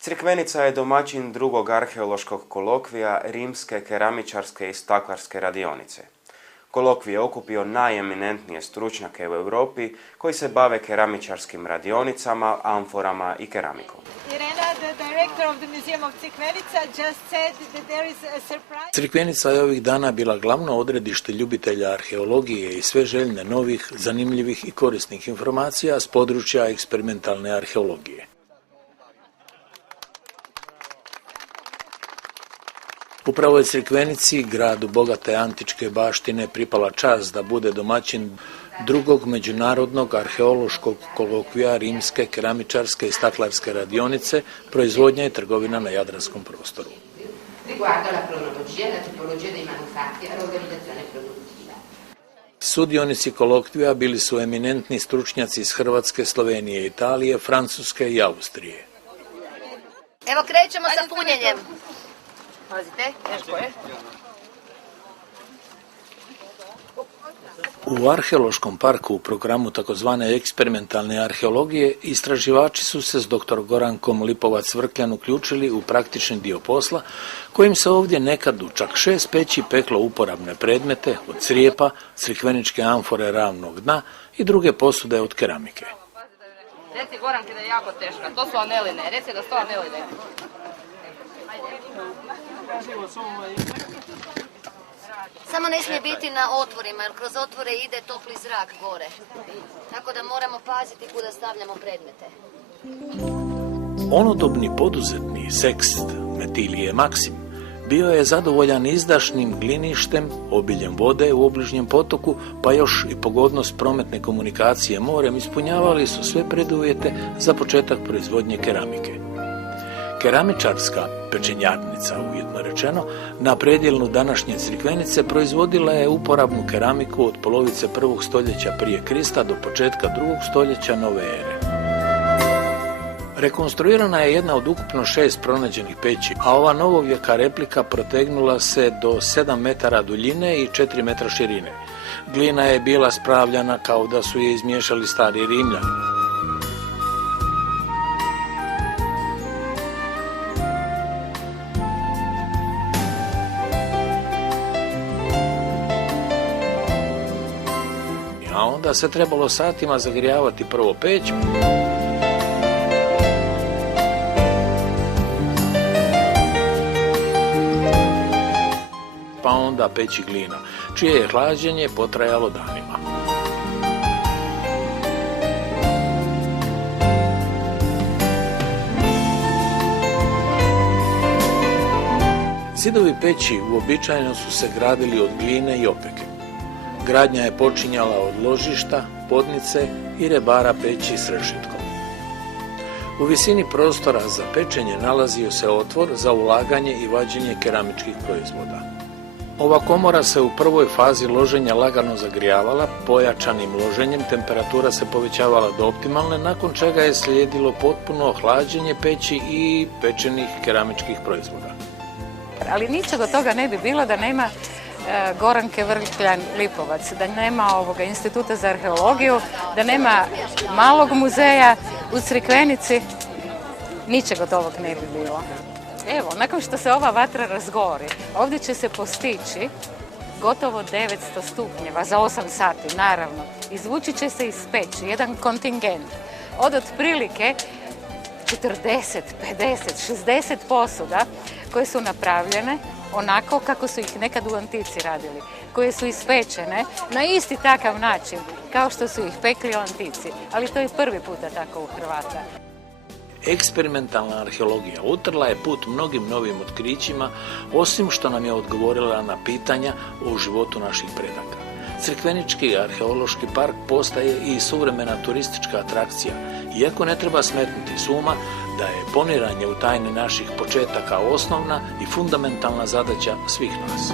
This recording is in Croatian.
Crikvenica je domaćin drugog arheološkog kolokvija Rimske keramičarske i staklarske radionice. Kolokvij je okupio najeminentnije stručnjake u Europi koji se bave keramičarskim radionicama, amforama i keramikom. Crikvenica je ovih dana bila glavno odredište ljubitelja arheologije i sve željne novih, zanimljivih i korisnih informacija s područja eksperimentalne arheologije. Upravo je Crikvenici, gradu bogate antičke baštine, pripala čast da bude domaćin drugog međunarodnog arheološkog kolokvija Rimske keramičarske i staklarske radionice, proizvodnja i trgovina na jadranskom prostoru. Sudionici kolokvija bili su eminentni stručnjaci iz Hrvatske, Slovenije, Italije, Francuske i Austrije. Evo krećemo sa punjenjem. Pazite, teško je. U arheološkom parku u programu takozvane eksperimentalne arheologije istraživači su se s dr. Gorankom Lipovac-Vrkljan uključili u praktični dio posla, kojim se ovdje nekad u čak 6 peći peklo uporabne predmete od crijepa, crikveničke amfore ravnog dna i druge posude od keramike. Reci Goranke da je jako teška, to su aneline, reci da su to aneline. Samo ne smije biti na otvorima, jer kroz otvore ide topli zrak gore. Tako da moramo paziti kuda stavljamo predmete. Onodobni poduzetni Sekst Metilije Maksim bio je zadovoljan izdašnim gliništem, obiljem vode u obližnjem potoku, pa još i pogodnost prometne komunikacije morem ispunjavali su sve preduvjete za početak proizvodnje keramike. Keramičarska pečenjarnica, uvjetno rečeno, na predjelnu današnje Crikvenice proizvodila je uporabnu keramiku od polovice 1. stoljeća prije Krista do početka 2. stoljeća nove ere. Rekonstruirana je jedna od ukupno 6 pronađenih peći, a ova novovjeka replika protegnula se do 7 metara duljine i 4 metra širine. Glina je bila spravljana kao da su je izmiješali stari Rimljani. A onda se trebalo satima zagrijavati prvo peć, pa onda peći glina, čije je hlađenje potrajalo danima. Zidovi peći uobičajeno su se gradili od gline i opeke. Gradnja je počinjala od ložišta, podnice i rebara peći s rešetkom. U visini prostora za pečenje nalazio se otvor za ulaganje i vađenje keramičkih proizvoda. Ova komora se u prvoj fazi loženja lagano zagrijavala, pojačanim loženjem temperatura se povećavala do optimalne, nakon čega je slijedilo potpuno ohlađenje peći i pečenih keramičkih proizvoda. Ali ničeg od toga ne bi bilo da nema Goranke Vrkljan-Lipovac, da nema Instituta za arheologiju, da nema malog muzeja u Crikvenici, ničeg od ovog ne bi bilo. Evo, nakon što se ova vatra razgori, ovdje će se postići gotovo 900 stupnjeva za 8 sati, naravno. Izvući će se iz peći jedan kontingent od otprilike 40, 50, 60 posuda koje su napravljene onako kako su ih nekad u antici radili, koje su ispečene na isti takav način kao što su ih pekli u antici, ali to je prvi puta tako u Hrvata. Eksperimentalna arheologija utrla je put mnogim novim otkrićima, osim što nam je odgovorila na pitanja o životu naših predaka. Crikvenički arheološki park postaje i suvremena turistička atrakcija, iako ne treba smetnuti s uma da je poniranje u tajne naših početaka osnovna i fundamentalna zadaća svih nas.